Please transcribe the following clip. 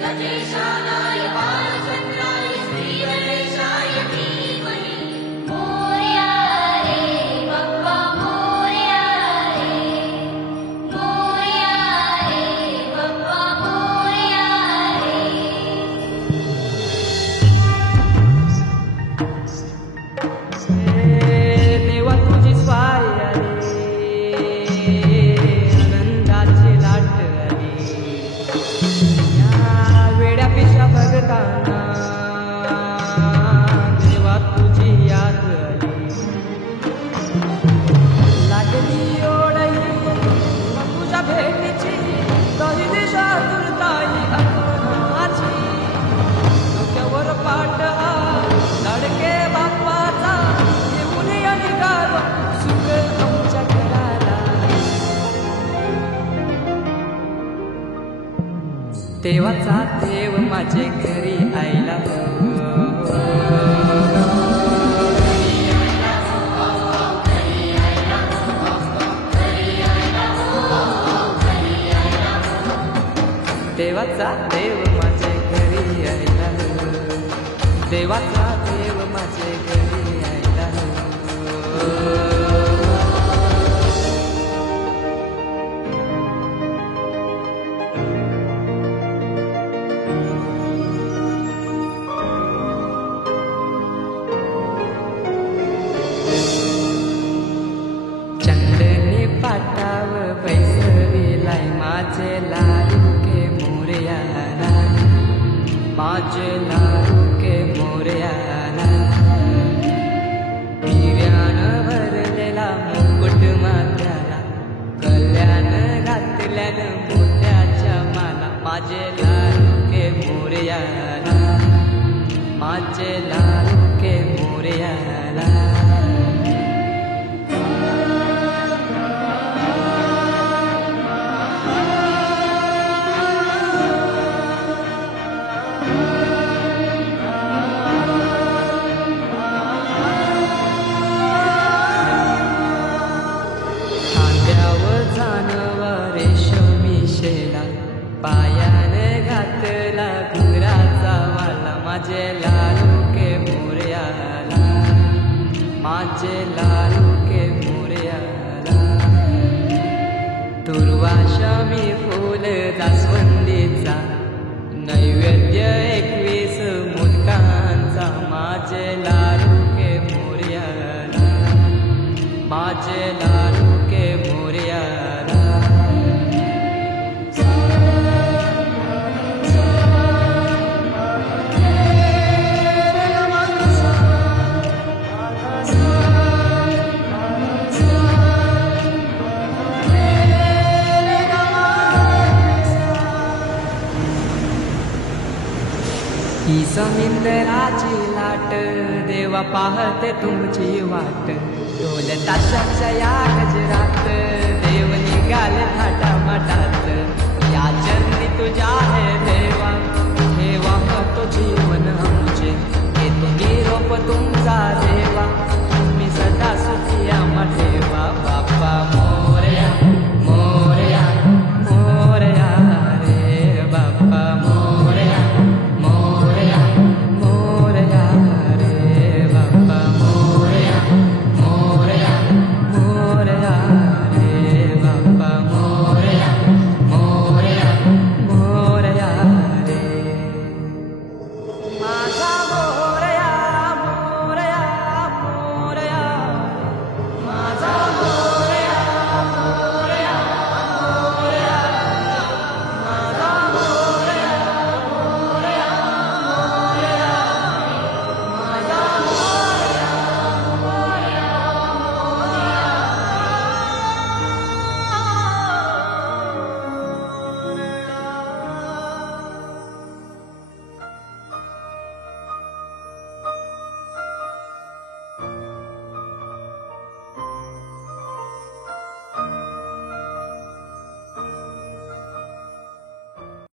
गजेशानाय बालचन्द्राय श्रीगणेशाय धीमहि मोरया रे बाप्पा मोरया रे बाप्पा मोरया रे देवा तुझी स्वारी आली आनंदाची लाट आली या वेड्या पेशा भगताना देवा तुझी याद आली लागली ओढही तुझ्या भेटीची तरी दिशा तुरताई आठवणाची डोक्यावर पाट हा लाडके बाप्पाचा येऊन या निघालो सुख आमच्या घराला देवाचा देव माझे घरी आयला देवाचा देव माझे घरी आयला देवाचा देव माझे घरी आयला चंदनी पाटाव बैसविलाय माझे लाडके मोरयाला माझे लाडके मोरयाला हिऱ्यान भरलेला मुकुट माथ्याला कल्याण घातल्यानं मोत्याच्या माला माझे लाडके मोरयाला माझे लाडके मोरयाला पायाने घातला घुराचा वाला माझे लाडके मोरयाला माझे लाडके मोरयाला दुर्वाशमी फूल जास्वंदीचा नैवेद्य 21 मोदकांचा माझे लाडके मोरयाला माझे लाडके मोरयाला ही समिंदराची लाट देवा पाहते तुमची वाट ढोल ताशाच्या या गजरात देव निघाले थाटामाटात या चरणी तुझ्या